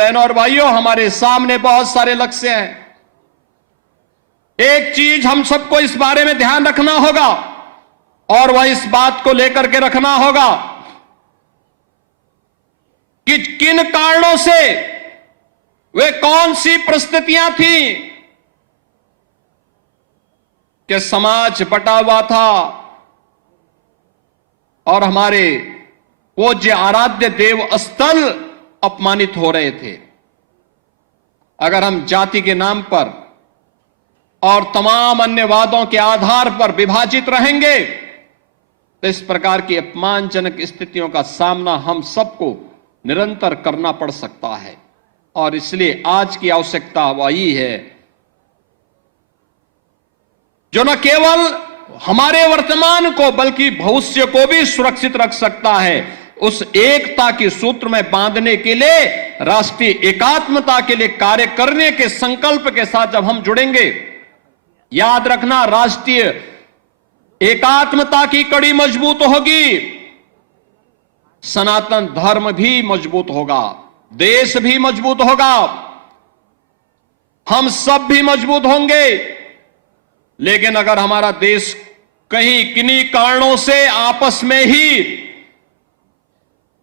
बहनों और भाइयों, हमारे सामने बहुत सारे लक्ष्य हैं। एक चीज हम सबको इस बारे में ध्यान रखना होगा और वह इस बात को लेकर के रखना होगा कि किन कारणों से वे कौन सी परिस्थितियां थी कि समाज बटा हुआ था और हमारे पूज्य आराध्य देव स्थल अपमानित हो रहे थे। अगर हम जाति के नाम पर और तमाम अन्य वादों के आधार पर विभाजित रहेंगे तो इस प्रकार की अपमानजनक स्थितियों का सामना हम सबको निरंतर करना पड़ सकता है। और इसलिए आज की आवश्यकता वही है जो न केवल हमारे वर्तमान को बल्कि भविष्य को भी सुरक्षित रख सकता है। उस एकता के सूत्र में बांधने के लिए, राष्ट्रीय एकात्मता के लिए कार्य करने के संकल्प के साथ जब हम जुड़ेंगे, याद रखना, राष्ट्रीय एकात्मता की कड़ी मजबूत होगी, सनातन धर्म भी मजबूत होगा, देश भी मजबूत होगा, हम सब भी मजबूत होंगे। लेकिन अगर हमारा देश कहीं किन्हीं कारणों से आपस में ही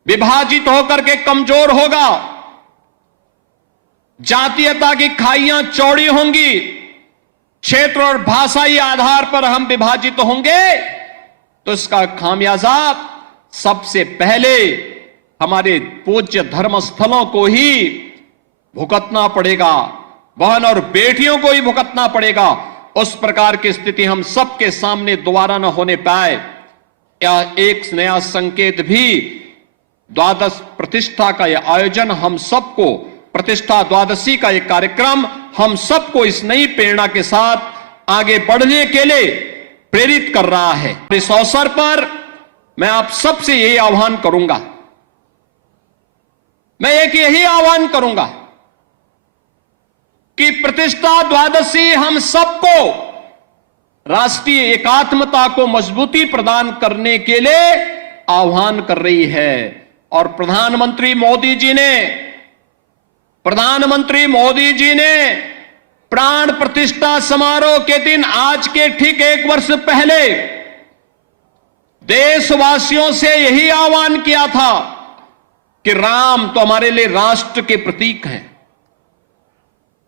विभाजित होकर के कमजोर होगा, जातीयता की खाइयां चौड़ी होंगी, क्षेत्र और भाषाई आधार पर हम विभाजित होंगे, तो इसका खामियाजा सबसे पहले हमारे पूज्य धर्मस्थलों को ही भुगतना पड़ेगा, बहन और बेटियों को ही भुगतना पड़ेगा। उस प्रकार की स्थिति हम सबके सामने दोबारा न होने पाए। या एक नया संकेत भी, द्वादश प्रतिष्ठा का यह आयोजन हम सबको, प्रतिष्ठा द्वादशी का यह कार्यक्रम हम सबको इस नई प्रेरणा के साथ आगे बढ़ने के लिए प्रेरित कर रहा है। इस अवसर पर मैं आप सबसे यही आह्वान करूंगा, मैं यही आह्वान करूंगा कि प्रतिष्ठा द्वादशी हम सबको राष्ट्रीय एकात्मता को मजबूती प्रदान करने के लिए आह्वान कर रही है। और प्रधानमंत्री मोदी जी ने प्राण प्रतिष्ठा समारोह के दिन, आज के ठीक 1 वर्ष पहले, देशवासियों से यही आह्वान किया था कि राम तो हमारे लिए राष्ट्र के प्रतीक हैं,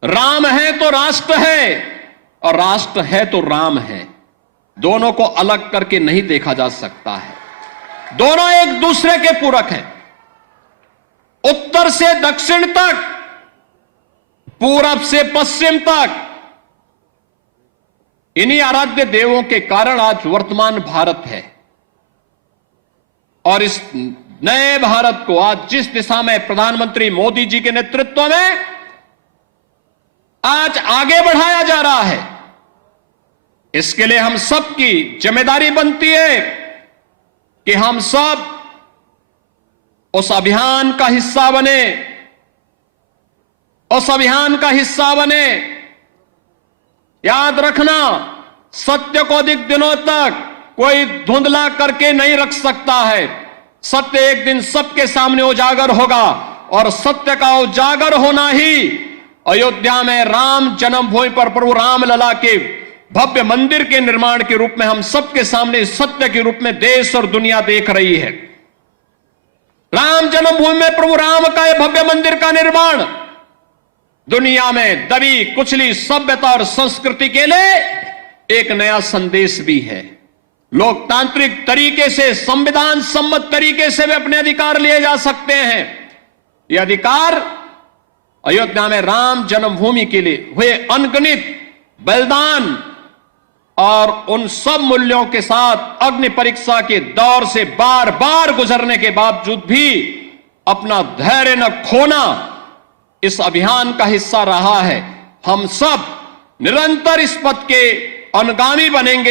राम है तो राष्ट्र है और राष्ट्र है तो राम है। दोनों को अलग करके नहीं देखा जा सकता है, दोनों एक दूसरे के पूरक हैं। उत्तर से दक्षिण तक, पूरब से पश्चिम तक, इन्हीं आराध्य देवों के कारण आज वर्तमान भारत है। और इस नए भारत को आज जिस दिशा में प्रधानमंत्री मोदी जी के नेतृत्व में आज आगे बढ़ाया जा रहा है, इसके लिए हम सबकी जिम्मेदारी बनती है कि हम सब उस अभियान का हिस्सा बने, उस अभियान का हिस्सा बने। याद रखना, सत्य को अधिक दिनों तक कोई धुंधला करके नहीं रख सकता है। सत्य एक दिन सबके सामने उजागर होगा और सत्य का उजागर होना ही अयोध्या में राम जन्मभूमि पर प्रभु रामलला के भव्य मंदिर के निर्माण के रूप में हम सबके सामने सत्य के रूप में देश और दुनिया देख रही है। राम जन्मभूमि में प्रभु राम का यह भव्य मंदिर का निर्माण दुनिया में दबी कुचली सभ्यता और संस्कृति के लिए एक नया संदेश भी है। लोकतांत्रिक तरीके से, संविधान सम्मत तरीके से वे अपने अधिकार लिए जा सकते हैं। यह अधिकार अयोध्या में राम जन्मभूमि के लिए हुए अनगिनत बलिदान और उन सब मूल्यों के साथ अग्नि परीक्षा के दौर से बार बार गुजरने के बावजूद भी अपना धैर्य न खोना इस अभियान का हिस्सा रहा है। हम सब निरंतर इस पथ के अनुगामी बनेंगे।